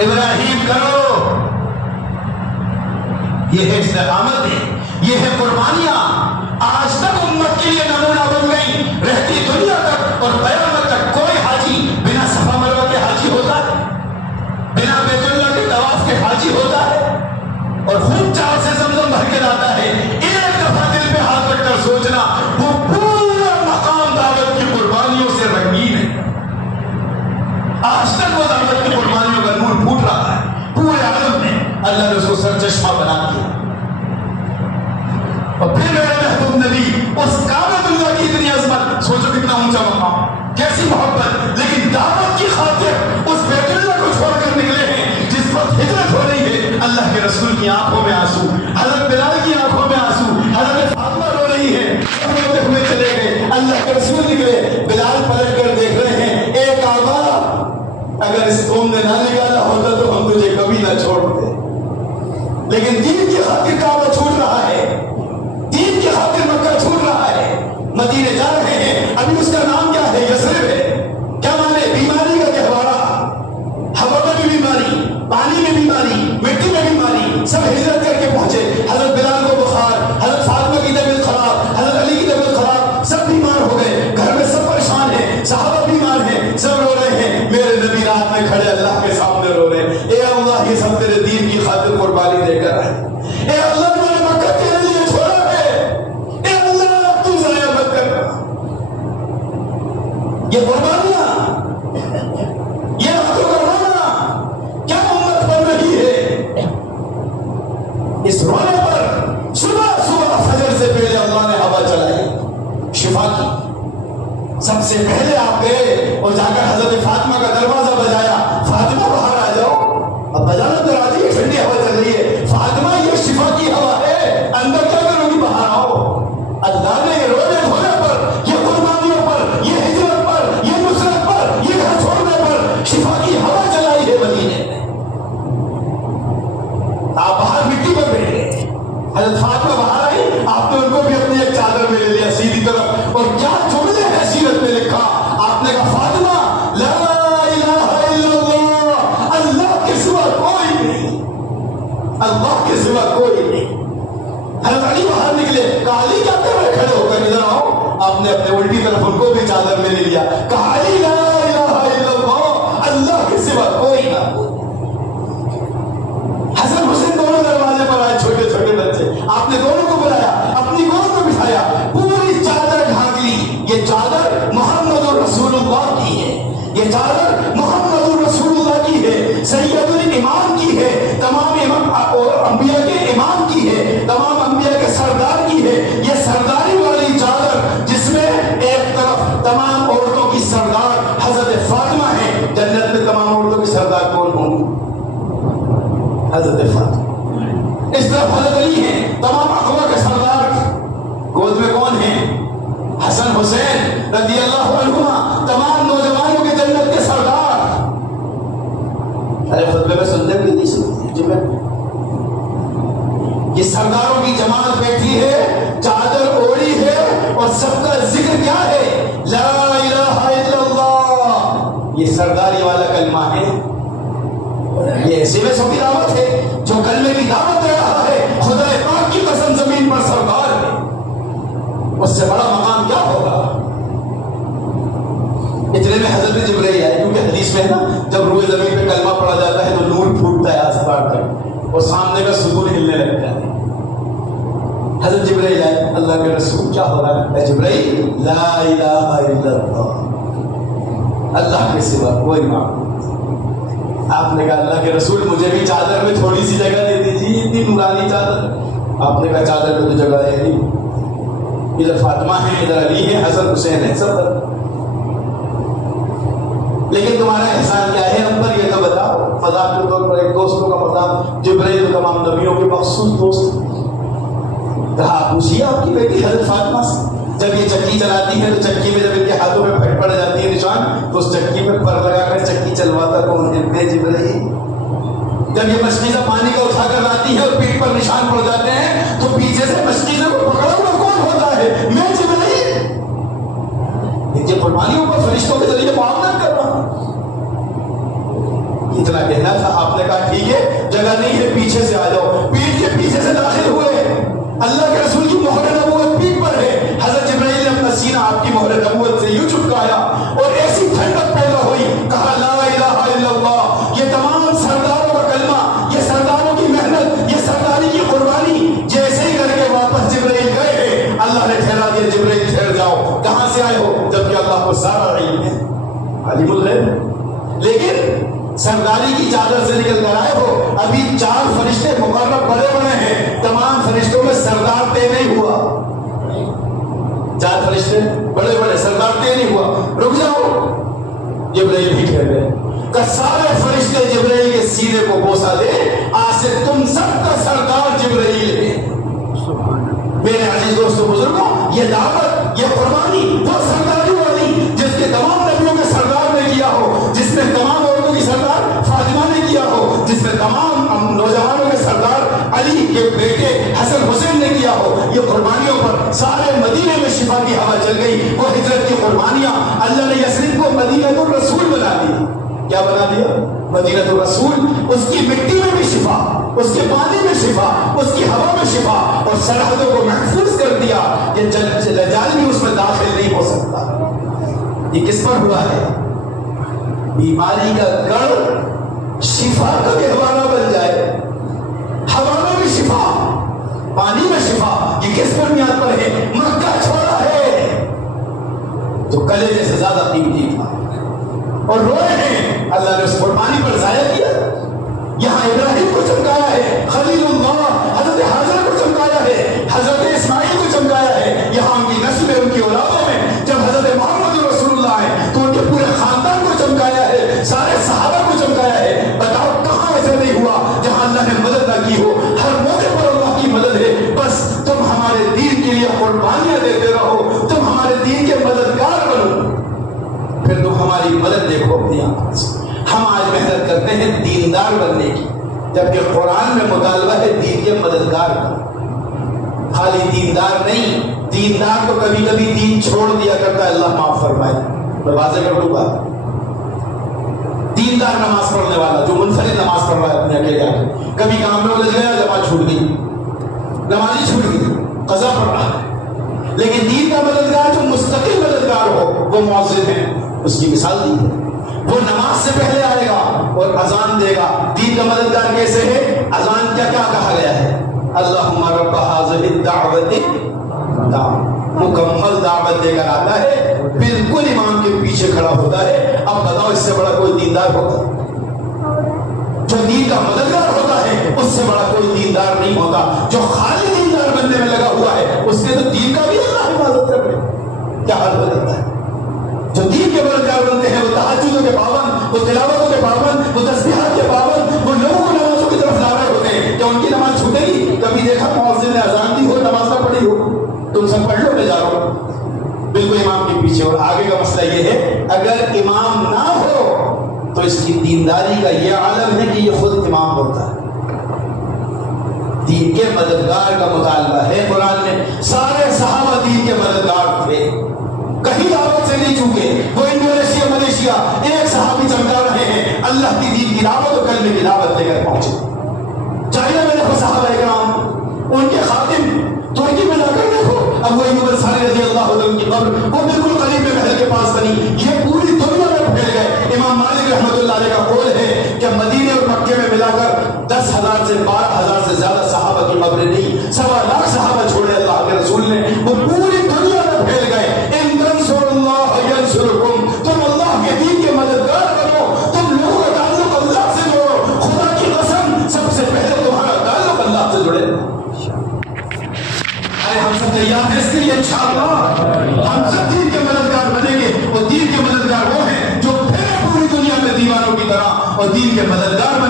ابراہیم کرو. یہ ہے استقامت ہے، یہ ہے قربانیاں. آج تک امت کے لیے نمونہ بن گئی. رہتی دنیا تک اور قیامت تک کوئی حاجی بنا صفا مروہ کے حاجی ہوتا ہے، بنا بیت اللہ کے طواف کے حاجی ہوتا ہے اور خود چاہ سے زمزم بھر کے لاتا ہے. ایک دفعہ دل پہ ہاتھ رکھ کر سوچنا، وہ پورا مقام دعوت کی قربانیوں سے رنگین ہے. آج تک وہ دعوت کی قربانیوں کا نور پھوٹ رہا ہے پورے عالم میں. اللہ نے اس کو سرچشمہ بنا دیا. اور پھر میرے محبوب نبی اس کعبۃ اللہ کی اتنی عظمت، سوچو کتنا اونچا مقام، کیسی محبت، لیکن دعوت کی خاطر اس بیت اللہ کو چھوڑ کر نکلے ہیں جس وقت ہجرت ہو رہی ہے. اللہ کے رسول کی آنکھوں میں آنسو، حضرت بلال کی آنکھوں میں آنسو، حضرت فاطمہ رو رہی ہے. ہم روتے ہوئے چلے گئے، اللہ کے رسول نکلے. بلال پلٹ کر دیکھ رہے ہیں، اے کعبہ اگر اس قوم نے نہ نکالا ہوتا تو ہم تجھے کبھی نہ چھوڑتے. لیکن دین کی خاطر کعبہ چھوڑ رہا ہے، دین کی خاطر مکہ چھوڑ رہا ہے، مدینے جا رہے ہیں. ابھی اس کا نام کیا ہے؟ یثرب ہے. کیا مانے؟ بیماری کا گہوارہ. ہوا میں بھی بیماری، پانی میں بیماری، مٹی میں بیماری، سب ہجرت کر کے پہنچے. حضرت بلال کو بخار، حضرت فاطمہ کی طبیعت خراب، حضرت علی کی طبیعت خراب، سب بیمار ہو گئے. گھر میں سب پریشان ہیں، صحابہ بیمار ہیں، سب رو رہے ہیں. میرے نبی رات میں کھڑے اللہ کے سامنے رو رہے ہیں، اے اللہ یہ سب تیرے دین کی خاطر قربانی دے کر آئے. اے اللہ میں نے مکہ تیرے لیے چھوڑا ہے، اے اللہ تو ضائع مت کرنا. یہ قربانیاں، یہ آنکھوں کا رونا کیا امت بن رہی ہے. اس رونے پر صبح صبح فجر سے پہلے اللہ نے ہوا چلائی شفا کی. سب سے پہلے آپ گئے اور جا کر حضرت فاطمہ کا دروازہ بجایا، فاطمہ باہر آ جاؤ. اب بجانا تو راضی ہے، ٹھنڈی ہوا چل رہی ہے. فاطمہ یہ شفا کی ہوا ہے، اندر کیا کرو گی؟ باہر آؤ. اللہ نے یہ رونے دھونے پر، یہ قربانیوں پر، یہ ہجرت پر، یہ نصرت پر، یہ گھر چھوڑنے پر شفا کی ہوا چلائی ہے مدینے میں. آپ باہر مٹی پر بیٹھ گئے، حضرت فاطمہ باہر آئی، آپ نے ان کو بھی اپنی ایک چادر میں لے لیا سیدھی طرف. اور کیا جملے ہیں سیرت میں لکھا، آپ نے کہا فاطمہ لا الہ الا اللہ، اللہ کے سوا کوئی نہیں، اللہ کے سوا کوئی نہیں. حضرت علی باہر نکلے، کہا علی کیا کر رہے کھڑے ہو کر، ادھر آؤ. آپ نے اپنے الٹی طرف ان کو بھی چادر میں لے لیا، کہا علی لا الہ الا اللہ، اللہ کے سوا کوئی نہ. حسن حسین دونوں دروازے پر آئے، چھوٹے چھوٹے بچے. آپ نے دونوں کو بلایا، اپنی گود میں بٹھایا، پوری چادر ڈھانک لی. یہ چادر محمد رسول اللہ کی ہے، یہ چادر محمد رسول اللہ کی ہے، سید الامام کی ہے، تمام انبیاء کے امام کی ہے، تمام انبیاء کے سردار کی ہے. یہ سرداری والی چادر جس میں ایک طرف تمام عورتوں کی سردار حضرت فاطمہ ہے. جنت میں تمام عورتوں کی سردار کون ہوں گی؟ حضرت فاطمہ. اس طرف حضرت علی ہیں، تمام اقوام کے سردار. گود میں کون ہیں؟ حسن حسین رضی اللہ عنہما، تمام نوجوانوں کے جنت کے سردار. ارے خطبے میں سنتے بھی نہیں سنتے جی. میں یہ سرداروں کی جماعت بیٹھی ہے، چادر اوڑی ہے، اور سب کا ذکر کیا ہے؟ لا الہ الا اللہ. یہ سرداری والا کلمہ ہے. یہ ایسے میں سب کی دعوت ہے جو کلمے کی دعوت دے رہا ہے. خدا پاک کی قسم زمین پر سردار ہے، اس سے بڑا مقام کیا ہوگا. اتنے میں حضرت جبرائیل آئے، کیونکہ حدیث میں ہے نا جب روئے زمین پہ کلمہ پڑھا جاتا ہے تو نور پھوٹتا ہے آسمان تک اور سامنے کا ستون ہلنے لگتا ہے. حضرت جبرائیل آئے، اللہ کے رسول کیا ہو رہا ہے؟ جبرائیل لا الہ الا اللہ، اللہ کے سوا کوئی معبود. آپ نے کہا اللہ کے رسول مجھے بھی چادر میں تھوڑی سی جگہ دے دیجیے، اتنی نورانی چادر. آپ نے کہا چادر میں تو جگہ ہے نہیں، ادھر فاطمہ ہے، ادھر علی ہے، حسن حسین ہے، سب پر. لیکن تمہارا احسان کیا ہے ہم پر، یہ تو بتاؤ. مذاق کے طور پر ایک دوستوں کا مذاق، جبرائیل تمام نبیوں کے مخصوص دوست. کہا پوچھیے آپ کی بیٹی حضرت فاطمہ سے، جب یہ چکی چلاتی ہے تو چکی میں جب ان کے ہاتھوں میں پھٹ پڑ جاتی ہے نشان، تو اس چکی میں پر لگا کر چکی چلواتا کون ہے؟ میں جبرائیل. جب یہ مچھلی سے پانی کا اٹھا کر لاتی ہے اور پیٹ پر نشان پڑ جاتے ہیں تو پیچھے سے مچھلی سے پکڑا ہوا کون ہوتا ہے؟ میں جبرائیل. یہ قربانیوں پر فرشتوں کے ذریعے معاملات کر رہا ہوں. اتنا کہنا تھا. آپ نے अल्लाह के रसूल की मोहर नबूवत पीठ पर है। हजरत जिब्राइल ने अपना सीना आपकी मोहर नबूवत से यूं चिपकाया और ऐसी ठंडक पैदा हुई, कहा ला इलाहा इल्लल्लाह। ये तमाम सरदारों का कलमा, ये सरदारों की मेहनत, ये सरदारी की कुर्बानी जैसे ही करके वापस जिब्राइल गए, अल्लाह ने ठहरा दिया, जिब्राइल ठहर जाओ, कहां से आए हो? जबकि अल्लाह को सारा इल्म है, अलीमुल गैब। लेकिन सरदारी की चादर से निकल कर आए हो। अभी 4 फरिश्ते मुकर्रब बड़े बड़े हैं, तमाम फरिश्तों में सरदार तय नहीं हुआ। 4 फरिश्ते बड़े बड़े, सरदार तय नहीं हुआ। रुक जाओ, जिब्राइल भी ठहर गए। का सारे फरिश्ते जिब्राइल के सीने को बोसा दे, आज से तुम सबका सरदार जिब्राइल है। मेरे अजीज दोस्तों बुजुर्गों, ये दावत, ये कुर्बानी वो सरदारी वाली जिसके तमाम नबियों के सरदार ने किया हो, जिसमें तमाम औरतों की सरदार फातिमा ने किया हो, जिसमें तमाम नौजवानों के सरदार अली के बेटे हसन हुसैन ने किया हो। ये कुर्बानियों पर सारे मदीने में शिफा की हवा चल गई। वो हिजरत की कुर्बानियां, अल्लाह ने यस्रिब को मदीनतुर रसूल बना दी। क्या बना दिया? मदीनतुर रसूल। उसकी मिट्टी में भी शिफा, उसके पानी में शिफा, उसकी हवा में शिफा, और सरहदों को महफूज कर दिया। ये दज्जाल भी उसमें दाखिल नहीं हो सकता। ये किस पर हुआ है? बीमारी का गढ़ शिफा का गहवारा बन जाए, हवा में भी शिफा, पानी में शिफा। ये किस बुनियाद पर है? मक्का छोड़ा है जो कलेजे से ज्यादा कीमती था, और रोए हैं। अल्लाह ने उस कुर्बानी पर जाया किया। यहाँ इब्राहिम को चमकाया है, खलीलुल्लाह हजरत हाजर को चमकाया है, हजरत इस्माइल को चमकाया है। यहाँ उनकी नस्ल में, उनकी औलादों में जब हजरत मोहम्मद रसूलुल्लाह आए तो उनके पूरे खानदान को चमकाया है, सारे सहाबा को चमकाया है। बताओ कहाँ ऐसा नहीं हुआ जहाँ अल्लाह ने मदद ना की हो? हर मौके पर अल्लाह की मदद है। बस तुम हमारे दीन के लिए कुर्बानियां देते रहो, तुम हमारे दीन के मददगार बनो, फिर तुम हमारी मदद देखो अपनी आंखों से। हम आज मेहनत करते हैं दीनदार बनने की, जबकि कुरान में मुतालबा है दीन के मददगार का। खाली दीनदार नहीं, दीनदार तो कभी कभी दीन छोड़ दिया करता है, अल्लाह माफ फरमाए। मैं वाज़ेह कर दूंगा, दीनदार नमाज पढ़ने वाला जो मुनफरिद नमाज पढ़ रहा है अपने अकेले आके, कभी काम में उलझ गया, जमात छूट गई, नमाज़ी छूट गई, क़ज़ा पढ़ रहा है। लेकिन दीन का मददगार जो मुस्तकिल मददगार हो, वो मुअज़्ज़िन है। उसकी मिसाल दी है, वो नमाज से पहले आएगा और अजान देगा। दीन का मददगार कैसे है? अजान क्या क्या कहा गया है? अल्लाहुम्मा रब्ब हाज़िहि दावति, मुकम्मल दावत देकर आता है, बिल्कुल इमाम के पीछे खड़ा होता है। अब बताओ इससे बड़ा कोई दीनदार होगा? जो दीन का मददगार होता है उससे बड़ा कोई दीनदार नहीं होता। जो खाली दीनदार बनने में लगा हुआ है उसके तो दीन का भी अल्लाह हिफाजत रखे। क्या हाल हो जाता है? जो दीन के मददगार बनते हैं वो तहज्जुद के पाबंद, वो तिलावतों के पाबंद, वो तस्बीहात के पाबंद, वो लोगों को नमाजों की तरफ ला रहे होते हैं। क्या उनकी नमाज छूटेगी? कभी देखा मुअज्जिन ने अजान दी हो, नमाज ना पढ़ी हो? तुम सब पढ़ लो, मैं जा रहा हूं बिल्कुल इमाम के पीछे। और आगे का मसला ये है, अगर इमाम ना हो तो इसकी दीनदारी का ये आलम है कि ये खुद इमाम होता है। दीन के मददगार का मुतालबा है कुरान में। सारे सहाबा दीन के मददगार थे, कहीं दावत से नहीं चूके। वो इंडोनेशिया, मलेशिया एक सहाबी चमका रहे हैं, अल्लाह की दीन की दावत और कलमे की दावत लेकर पहुंचे। चाइना में देखो सहाबा इकराम, उनके खातिम तुर्की में जाकर देखो, अबू अय्यूब अंसारी रज़ी अल्लाह अन्हु की कब्र वो बिल्कुल करीब में महल के पास बनी। ये पूरी दुनिया में फैल गए। इमाम मालिक रहमतुल्लाह अलैह का कौल है कि मदीने और मक्के में मिलाकर 10,000 से 12,000 से ज्यादा सहाबा की कब्रें नहीं, 1.25 लाख सहाबा छोड़े अल्लाह के रसूल ने, वो पूरी दुनिया में फैल गए। इन तंसुरुल्लाह यंसुरकुम, तुम अल्लाह के दीन के मददगार बनो, तुम लोगों का ताल्लुक अल्लाह से जोड़ो। खुदा की कसम, सबसे पहले तुम्हारा ताल्लुक अल्लाह से जुड़े। हम सब तैयार हैं इसके लिए इंशाअल्लाह। हम सब दीन के मददगार बनेंगे, और दीन के मददगार वो हैं जो फिर पूरी दुनिया में दीवानों की तरह और दीन के मददगार बने।